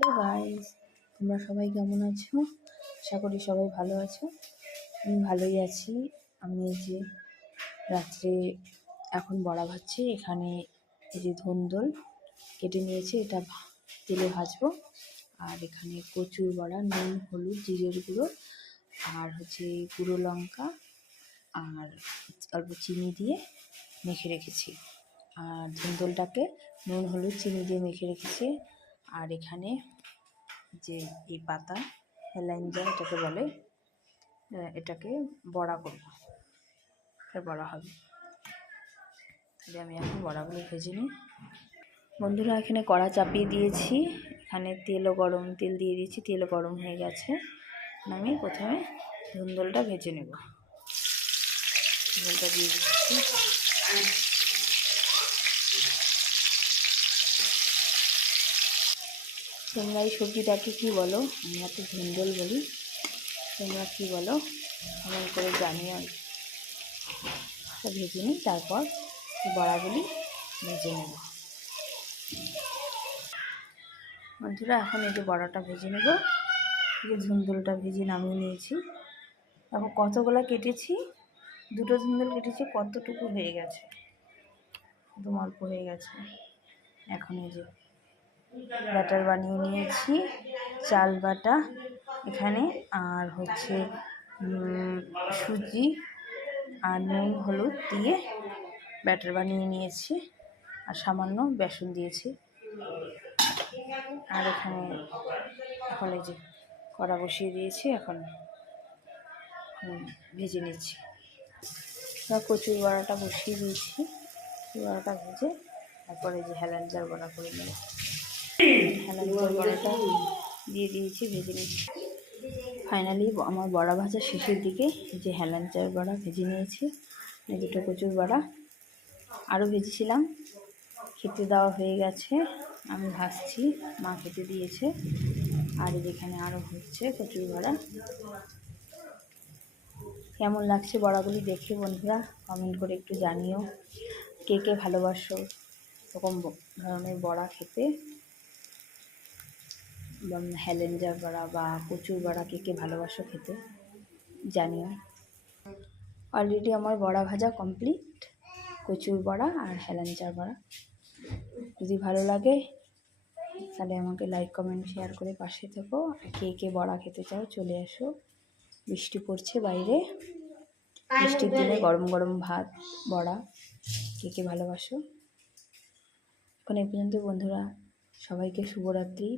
Hello guys, তোমরা সবাই কেমন আছো? আশা করি সবাই ভালো আছো। আমি ভালোই আছি। আমি এই যে রাত্রে এখন বড়া ভাজছি। এখানে এই যে ধুন্দল কেটে নিয়েছি, এটা তেলে ভাজবো। আর এখানে কচুর বড়া, নুন, হলুদ, জিরের গুঁড়ো আর হচ্ছে গুঁড়ো লঙ্কা আর অল্প চিনি দিয়ে মেখে রেখেছি। আর ধুন্দলটাকে নুন, হলুদ, চিনি দিয়ে মেখে রেখেছি। আর এখানে যে এই পাতা হেলাঞ্জা এটাকে বলে, এটাকে বড়া করব, এটা বড়া হবে। তাহলে আমি এখন বড়াগুলো ভেজে নিই। বন্ধুরা, এখানে কড়া চাপিয়ে দিয়েছি, এখানে তেল দিয়ে দিয়েছি, তেল গরম হয়ে গেছে। আমি প্রথমে ধুন্দলটা ভেজে নেব। ধুন্দলটা দিয়ে দিচ্ছি। তোমরা এই সবজিটাকে কী বলো? আমরা তো ধুন্দল বলি, তোমরা কী বলো কমেন্ট করে জানিও। ভেজে নিই, তারপর বড়াগুলি ভেজে নেব। বন্ধুরা, এখন এই যে বড়াটা ভেজে নেব। এই যে ধুন্দলটা ভেজে নামিয়ে নিয়েছি। এখন কতগুলো কেটেছি, দুটো ধুন্দল কেটেছি, কতটুকু হয়ে গেছে, একদম অল্প হয়ে গেছে। এখন এই যে ব্যাটার বানিয়ে নিয়েছি, চাল বাটা এখানে, আর হচ্ছে সুজি আর নুন হলুদ দিয়ে ব্যাটার বানিয়ে নিয়েছি, আর সামান্য বেসন দিয়েছি। আর এখানে এখন এই যে কড়া বসিয়ে দিয়েছি, এখন ভেজে নিচ্ছি। কচুর বড়াটা বসিয়ে দিয়েছি, বড়াটা ভেজে তারপরে যে হেলাঞ্জার বড়া করে নেব। হেলাঞ্জার বড়াটা দিয়ে দিয়েছি, ভেজে নিচ্ছি। ফাইনালি আমার বড়া ভাজা শেষের দিকে যে হেলাঞ্জার বড়া ভেজে নিয়েছি, এই দুটো কচুর বড়া আরও ভেজেছিলাম, খেতে দেওয়া হয়ে গেছে। আমি ভাজছি, মা খেতে দিয়েছে। আর যেখানে আরও হচ্ছে কচুর বড়া। কেমন লাগছে বড়াগুলি দেখে বন্ধুরা কমেন্ট করে একটু জানিও। কে কে ভালোবাসো এরকম ধরনের বড়া খেতে, হেলেঞ্জার বড়া বা কচুর বড়া কে কে ভালোবাসো খেতে জানিও। অলরেডি আমার বড়া ভাজা কমপ্লিট, কচুর বড়া আর হেলেঞ্জার বড়া। যদি ভালো লাগে তাহলে আমাকে লাইক, কমেন্ট, শেয়ার করে পাশে থেকো। কে কে বড়া খেতে চাও চলে এসো। বৃষ্টি পড়ছে বাইরে, বৃষ্টির দিনে গরম গরম ভাত, বড়া কে কে ভালোবাসো। এখন এই পর্যন্ত বন্ধুরা, সবাইকে শুভরাত্রি।